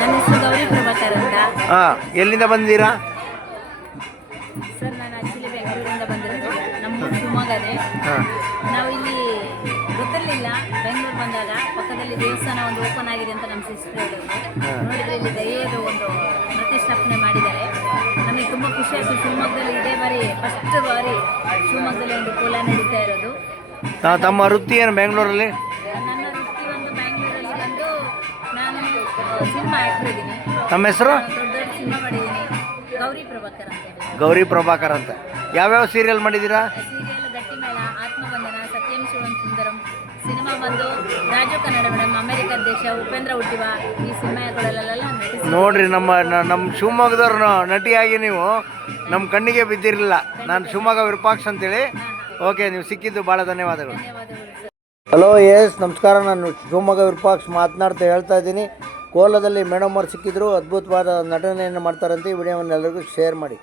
ನನ್ನ ಹೆಸರು ಗೌರಿ ಪ್ರಭಾಕರ್ ಅಂತ. ಹಾಂ, ಎಲ್ಲಿಂದ ಬಂದಿದ್ದೀರಾ? ಸರ್, ನಾನು ಆ್ಯಕ್ಚುಲಿ ಬೆಂಗಳೂರಿಂದ ಬಂದಿರೋದು. ನಮ್ಮ ಶಿವಮೊಗ್ಗನೇ. ಹಾಂ, ನಾವು ಇಲ್ಲಿ ಗೊತ್ತಿರಲಿಲ್ಲ. ಬೆಂಗಳೂರು ಬಂದಾಗ ಪಕ್ಕದಲ್ಲಿ ದೇವಸ್ಥಾನ ಒಂದು ಓಪನ್ ಆಗಿದೆ ಅಂತ ನಮ್ಮ ಸಿಸ್ಟರ್ ಹೇಳಿದ್ರು. ನೋಡಿದ್ರೆ ಇಲ್ಲಿ ದೈವದ ಒಂದು ಪ್ರತಿಷ್ಠಾಪನೆ ಮಾಡಿದ್ದಾರೆ. ನಮಗೆ ತುಂಬ ಖುಷಿ ಆಯಿತು. ಶಿವಮೊಗ್ಗದಲ್ಲಿ ಇದೇ ಬಾರಿ ಫಸ್ಟ್ ಬಾರಿ ಶಿವಮೊಗ್ಗದಲ್ಲಿ ಒಂದು ಕೋಲ ನಡೀತಾ ಇರೋದು. ತಮ್ಮ ವೃತ್ತಿ ಏನು ಬೆಂಗಳೂರಲ್ಲಿ? ನನ್ನ ವೃತ್ತಿ ಒಂದು ಬ್ಯಾಂಗ್ಳೂರಲ್ಲಿ ಬಂದು ನಾನು ಸಿನಿಮಾ ಆ್ಯಕ್ಟರ್ ಇದ್ದೀನಿ. ತಮ್ಮ ಹೆಸರು? ದೊಡ್ಡ ದೊಡ್ಡ ಸಿನಿಮಾ ಮಾಡಿದ್ದೀನಿ. ಗೌರಿ ಪ್ರಭಾಕರ್ ಅಂತ ಹೇಳಿ. ಗೌರಿ ಪ್ರಭಾಕರ್ ಅಂತ. ಯಾವ್ಯಾವ ಸೀರಿಯಲ್ ಮಾಡಿದ್ದೀರಾ? ಸೀರಿಯಲ್ ಗಟ್ಟಿಮೇಳ, ಆತ್ಮಬಂಧನ, ಸತ್ಯಂ ಶಿವಂ ಸುಂದರಂ. ಸಿನಿಮಾ ಬಂದು ರಾಜು ಕನ್ನಡ ಮೇಡಮ್, ಅಮೆರಿಕ ದೇಶ, ಉಪೇಂದ್ರ ಹುಟ್ಟಿವ, ಈ ಸಿನಿಮಾಗಳಲ್ಲೆಲ್ಲ ನಟಿಸಿ. ನೋಡ್ರಿ, ನಮ್ಮ ಶಿವಮೊಗ್ಗದವ್ರು ನಟಿಯಾಗಿ ನೀವು ನಮ್ಮ ಕಣ್ಣಿಗೆ ಬಿದ್ದಿರಲಿಲ್ಲ. ನಾನು ಶಿವಮೊಗ್ಗ ವಿರೂಪಾಕ್ಷ ಅಂತೇಳಿ. ಓಕೆ, ನೀವು ಸಿಕ್ಕಿದ್ದು ಭಾಳ ಧನ್ಯವಾದಗಳು. ಹಲೋ, ಎಸ್ ನಮಸ್ಕಾರ. ನಾನು ಶಿವಮೊಗ್ಗ ವಿರೂಪಾಕ್ಷ ಮಾತನಾಡ್ತಾ ಹೇಳ್ತಾ ಇದ್ದೀನಿ. ಕೋಲದಲ್ಲಿ ಮೇಡಮ್ ಅವ್ರು ಸಿಕ್ಕಿದ್ರು, ಅದ್ಭುತವಾದ ನಟನೆಯನ್ನು ಮಾಡ್ತಾರಂತೆ. ಈ ವಿಡಿಯೋವನ್ನು ಎಲ್ಲರಿಗೂ ಶೇರ್ ಮಾಡಿ.